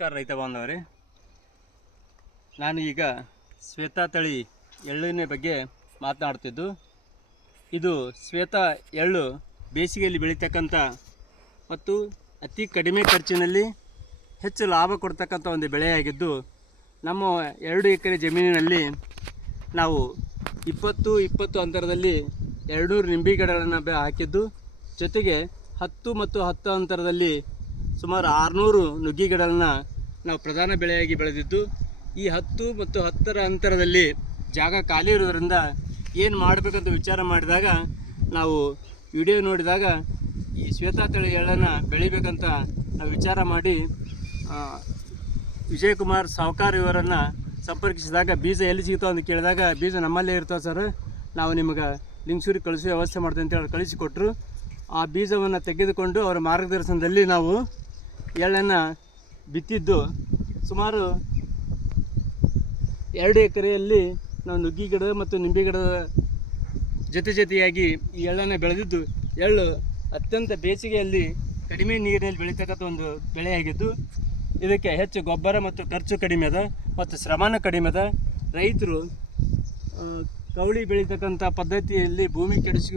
ನಮಸ್ಕಾರ ರೈತ ಬಾಂಧವರೇ, ನಾನು ಈಗ ಶ್ವೇತಾ ತಳಿ ಎಳ್ಳಿನ ಬಗ್ಗೆ ಮಾತನಾಡ್ತಿದ್ದು. ಇದು ಶ್ವೇತಾ ಎಳ್ಳು ಬೇಸಿಗೆಯಲ್ಲಿ ಬೆಳೀತಕ್ಕಂಥ ಮತ್ತು ಅತಿ ಕಡಿಮೆ ಖರ್ಚಿನಲ್ಲಿ ಹೆಚ್ಚು ಲಾಭ ಕೊಡ್ತಕ್ಕಂಥ ಒಂದು ಬೆಳೆಯಾಗಿದ್ದು, ನಮ್ಮ 2 ಎಕರೆ ಜಮೀನಿನಲ್ಲಿ ನಾವು 20 ಅಂತರದಲ್ಲಿ 200 ನಿಂಬೆ ಗಿಡಗಳನ್ನು ಹಾಕಿದ್ದು, ಜೊತೆಗೆ 10 ಮತ್ತು 10 ಅಂತರದಲ್ಲಿ ಸುಮಾರು 600 ನುಗ್ಗೆ ಗಿಡಗಳನ್ನು ನಾವು ಪ್ರಧಾನ ಬೆಳೆಯಾಗಿ ಬೆಳೆದಿದ್ದು. ಈ 10 ಮತ್ತು 10ರ ಅಂತರದಲ್ಲಿ ಜಾಗ ಖಾಲಿ ಇರೋದರಿಂದ ಏನು ಮಾಡಬೇಕಂತ ವಿಚಾರ ಮಾಡಿದಾಗ ನಾವು ವಿಡಿಯೋ ನೋಡಿದಾಗ ಈ ಶ್ವೇತಾ ತಳಿ ಎಳ್ಳನ್ನು ಬೆಳಿಬೇಕಂತ ನಾವು ವಿಚಾರ ಮಾಡಿ ವಿಜಯಕುಮಾರ್ ಸಾವ್ಕಾರ್ ಇವರನ್ನು ಸಂಪರ್ಕಿಸಿದಾಗ ಬೀಜ ಎಲ್ಲಿ ಸಿಗ್ತಾವೆ ಅಂತ ಕೇಳಿದಾಗ, ಬೀಜ ನಮ್ಮಲ್ಲೇ ಇರ್ತಾವೆ ಸರ್, ನಾವು ನಿಮಗೆ ಲಿಂಗಸೂರಿಗೆ ಕಳಿಸುವ ವ್ಯವಸ್ಥೆ ಮಾಡ್ತೀವಿ ಅಂತೇಳಿ ಕಳಿಸಿಕೊಟ್ರು. ಆ ಬೀಜವನ್ನು ತೆಗೆದುಕೊಂಡು ಅವರ ಮಾರ್ಗದರ್ಶನದಲ್ಲಿ ನಾವು ಎಳ್ಳನ್ನು ಬಿತ್ತಿದ್ದು. ಸುಮಾರು 2 ಎಕರೆಯಲ್ಲಿ ನಾವು ನುಗ್ಗೆ ಗಿಡ ಮತ್ತು ನಿಂಬೆ ಗಿಡದ ಜೊತೆಯಾಗಿ ಈ ಎಳ್ಳನ್ನು ಬೆಳೆದಿದ್ದು. ಎಳ್ಳು ಅತ್ಯಂತ ಬೇಸಿಗೆಯಲ್ಲಿ ಕಡಿಮೆ ನೀರಿನಲ್ಲಿ ಬೆಳೀತಕ್ಕಂಥ ಒಂದು ಬೆಳೆಯಾಗಿದ್ದು, ಇದಕ್ಕೆ ಹೆಚ್ಚು ಗೊಬ್ಬರ ಮತ್ತು ಖರ್ಚು ಕಡಿಮೆ ಅದ ಮತ್ತು ಶ್ರಮನೂ ಕಡಿಮೆ ಅದ. ರೈತರು ಕವಳಿ ಬೆಳೀತಕ್ಕಂಥ ಪದ್ಧತಿಯಲ್ಲಿ ಭೂಮಿ ಕೆಡಿಸಿ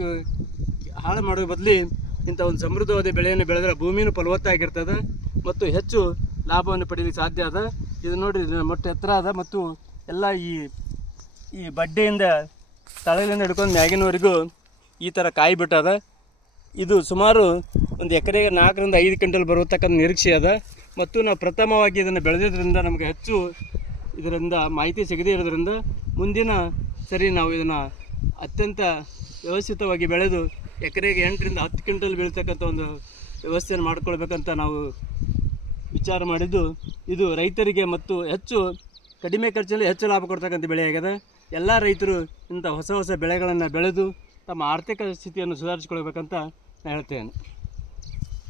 ಹಾಳು ಮಾಡೋ ಬದಲು ಇಂಥ ಒಂದು ಸಮೃದ್ಧವಾದ ಬೆಳೆಯನ್ನು ಬೆಳೆದ್ರೆ ಭೂಮಿನೂ ಫಲವತ್ತಾಗಿರ್ತದೆ ಮತ್ತು ಹೆಚ್ಚು ಲಾಭವನ್ನು ಪಡೀಲಿಕ್ಕೆ ಸಾಧ್ಯ ಅದ. ಇದು ನೋಡಿರಿ, ಮೊಟ್ಟ ಎತ್ತರ ಅದ ಮತ್ತು ಎಲ್ಲ ಈ ಬಡ್ಡೆಯಿಂದ ತಳಗಿಂದ ಹಿಡ್ಕೊಂಡು ಮ್ಯಾಗಿನವರೆಗೂ ಈ ಥರ ಕಾಯಿ ಬಿಟ್ಟದ. ಇದು ಸುಮಾರು ಒಂದು ಎಕರೆಗೆ 4 ರಿಂದ 5 ಕ್ವಿಂಟಲ್ ಬರತಕ್ಕಂಥ ನಿರೀಕ್ಷೆ ಅದ. ಮತ್ತು ನಾವು ಪ್ರಥಮವಾಗಿ ಇದನ್ನು ಬೆಳೆದಿದ್ದರಿಂದ ನಮಗೆ ಹೆಚ್ಚು ಇದರಿಂದ ಮಾಹಿತಿ ಸಿಗದೇ ಇರೋದ್ರಿಂದ ಮುಂದಿನ ಸರಿ ನಾವು ಇದನ್ನು ಅತ್ಯಂತ ವ್ಯವಸ್ಥಿತವಾಗಿ ಬೆಳೆದು ಎಕರೆಗೆ 8 ರಿಂದ 10 ಕ್ವಿಂಟಲ್ ಬೆಳೀತಕ್ಕಂಥ ಒಂದು ವ್ಯವಸ್ಥೆಯನ್ನು ಮಾಡ್ಕೊಳ್ಬೇಕಂತ ನಾವು ವಿಚಾರ ಮಾಡಿದ್ದು. ಇದು ರೈತರಿಗೆ ಮತ್ತು ಹೆಚ್ಚು ಕಡಿಮೆ ಖರ್ಚಿನಲ್ಲಿ ಹೆಚ್ಚು ಲಾಭ ಕೊಡ್ತಕ್ಕಂಥ ಬೆಳೆಯಾಗಿದೆ. ಎಲ್ಲ ರೈತರು ಇಂಥ ಹೊಸ ಬೆಳೆಗಳನ್ನು ಬೆಳೆದು ತಮ್ಮ ಆರ್ಥಿಕ ಸ್ಥಿತಿಯನ್ನು ಸುಧಾರಿಸಿಕೊಳ್ಬೇಕಂತ ನಾನು ಹೇಳ್ತೇನೆ.